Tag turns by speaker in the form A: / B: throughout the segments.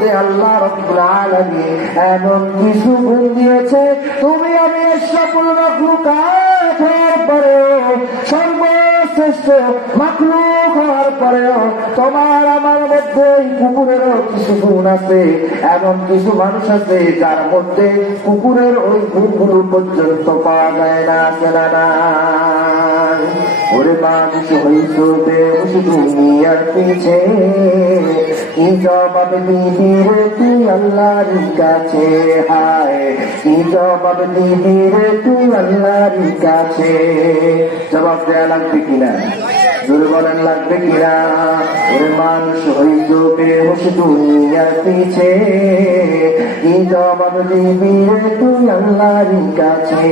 A: মধ্যে আল্লাহ এমন কিছু গুণ দিয়েছে তুমি আমি সর্বশ্রেষ্ঠ মাখলুক হওয়ার পরেও তোমার আমার মধ্যে এই কুকুরেরও কিছু গুণ আছে। এমন কিছু মানুষ আছে যার মধ্যে কুকুরের ওই গুণগুলো পর্যন্ত পাওয়া যায় না আছে না? ওরে কিছু বেশ দুনিয়ার পিছে। কি জবাব রে তুই আল্লাহর কাছে? কি জবাব দিবি রে তুই আল্লাহর কাছে জবাব দেয়া লাগবে কিনা? লাগবে কিনা মানুষ দুনিয়ার পিছে কি জবাব দিবি রে তুই আল্লাহর কাছে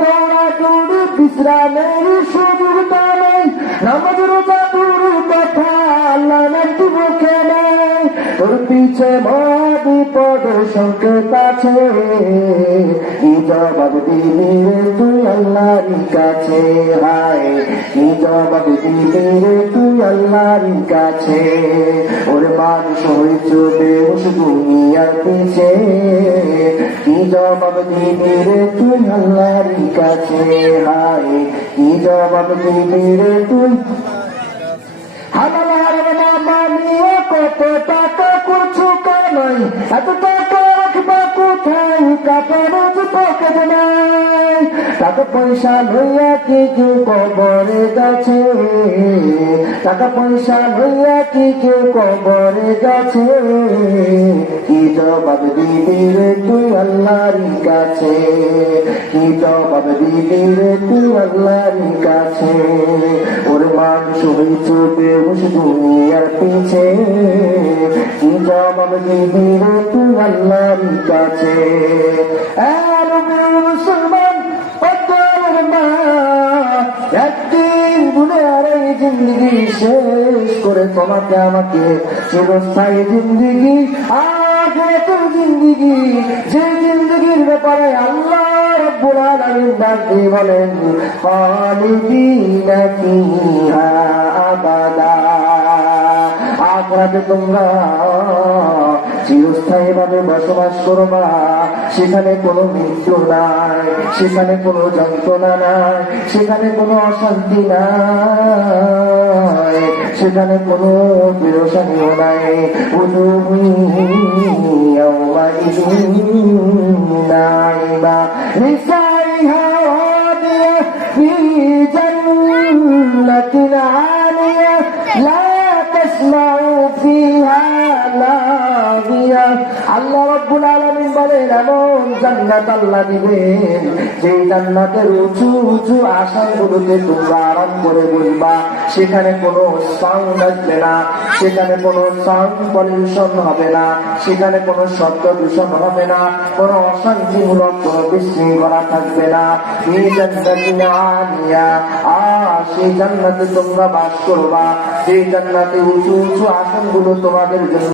A: তোরা তোর বিশ্রামের সুযোগটা নেই কথা আল্লাহ নাকি মুখে তোর পিছে বিপদ সংকেত আছে। জবাব দিবি রে তুই আল্লাহর কাছে। হায় কি জবাব দিবি রে তুই আল্লাহর কাছে। ওর মানুষ হইছ বেশ দুনিয়ার পিছে। কি জবাব দিবি রে তুই আল্লাহর কাছে। হায় কি জবাব রে তুই হালাল এত টাকা রাখবা কোথায় কাপড় পকেট নাই টাকা পয়সা লইয়া কি কেউ কবরে গেছে টাকা পয়সা লইয়া কি কেউ কবরে গেছে কি জবাব দিবি রে তুই আল্লাহর কাছে কি জবাব দিবি রে তুই আল্লাহর কাছে ওর মানুষ হইছো বেহুশ দুনিয়ার পিছে কি জবাব দিবি রে তুই আল্লাহর কাছে আর মুসলমান মা একদিন গুনে আর এই জিন্দগি শেষ করে তোমাকে আমাকে চিরস্থায়ী জিন্দগি আখেরাতের জিন্দগি যে জিন্দগির ব্যাপারে আল্লাহ রব্বুল ডাক বলেন খালিদিনা ফিহা আবাদা আখরাতে তোমরা চিরস্থায়ী ভাবে বসবাস করবা সেখানে কোনো মৃত্যু নাই, সেখানে কোনো যন্ত্রণা নাই, সেখানে কোনো অশান্তি নাই, সেখানে কোনো বিরসানিও নাই। জান্নাতিন আলিয়া রাব্বুল আলামিন বলেন, এমন জান্নাত আল্লাহ দিবেন যে জান্নাতের উঁচু উঁচু আশাগুলোতে তোমরা আরাম করে বলবা, সেখানে কোনো সাউন্ড আসবে না, সেখানে কোনো সাউন্ড পলিউশন হবে না, সেখানে কোনো শব্দ দূষণ হবে না, কোনো অশান্তিমূলক কোনো বিশৃঙ্খলা থাকবে না। জান্নাতে তোমরা বাস করবা সেই জান্নাতে উঁচু উঁচু আসনগুলো তোমাদের জন্য